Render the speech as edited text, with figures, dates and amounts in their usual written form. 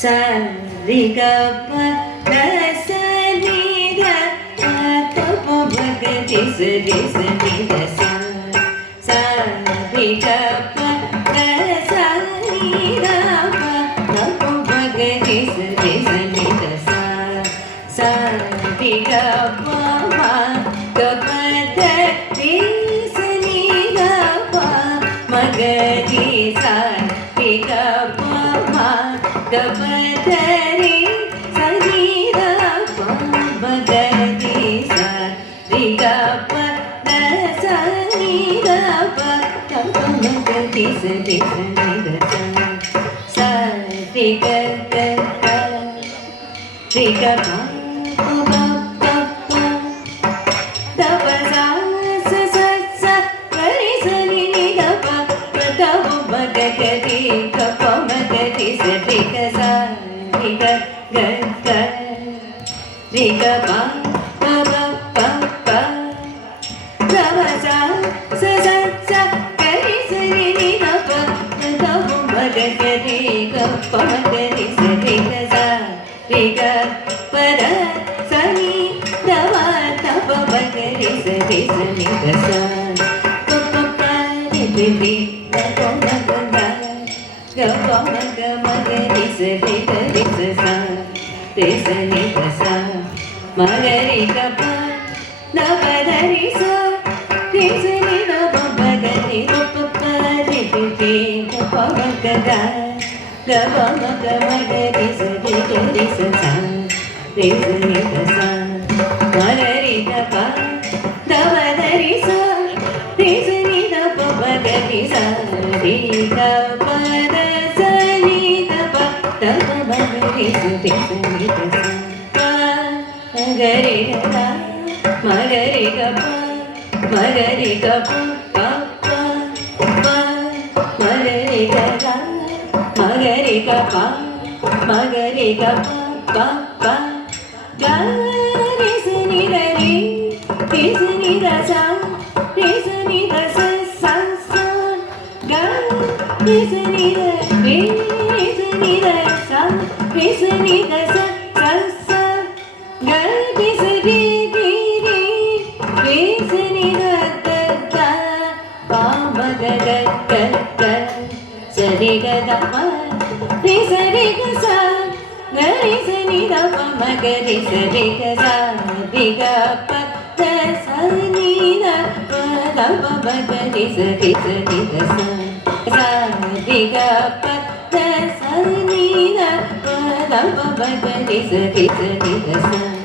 sa ri ga pa da sa ni da pa ta pa ba ga di sa ni da sa ri ga pa da sa ni da pa ta pa ba ga di sa ni da sa ri ga pa ma ga pa da di sa ni da pa ma ga di sa ri ga pa ma ga pa da ri sa ni da pa ma ga di sa ri ga pa da sa ni da pa ta pa ma ga di sa ni da sa ri ga pa ri ga pa pa pa pa da pa sa sa sa ga ri sa ni da pa ta pa ma ga di ga pa ma ga di sa ri ga sa ri ga ga ga ri ga pa pa pa pa pa da pa sa sa sa sa ga ri sa ni da pa ta pa ma ga di ga pa ma ga di sa ri ga sa ri ga pa da sa ni da pa ta pa ma ga di sa ni da sa pa pa pa ri da pa ma ga da ga pa ma ga di sa sa ni da sa ma ga ri ga pa da pa da ri sa ni da pa ma ga di pa pa pa ri da pa ma ga da ga pa ma ga di sa sa ni da sa ma ga ri ga pa da pa da ri sa ni da pa ma ga di sa ri ga pa da sa ni da pa da pa ma ga di sa ni da sa pa ga ri ga ma ga ri ga pa ma ga ri ga pa pa pa pa ma ga ri ga ma ga ri ga pa ma ga ri ga pa pa pa ga ri sa ni da sa ri sa ni da sa sa sa ga ri sa ni da sa ri sa ni da sa sa sa ga ri sa ri sa ni da da da pa ma ga ga ga ga sa ri ga da pa ri sa sa ga ri sa ni da pa ma ga ri sa sa ri ga pa da sa ni da pa da pa ma ga ri sa ni da sa ri ga pa da sa ni da pa da pa ma ga ri sa ni da sa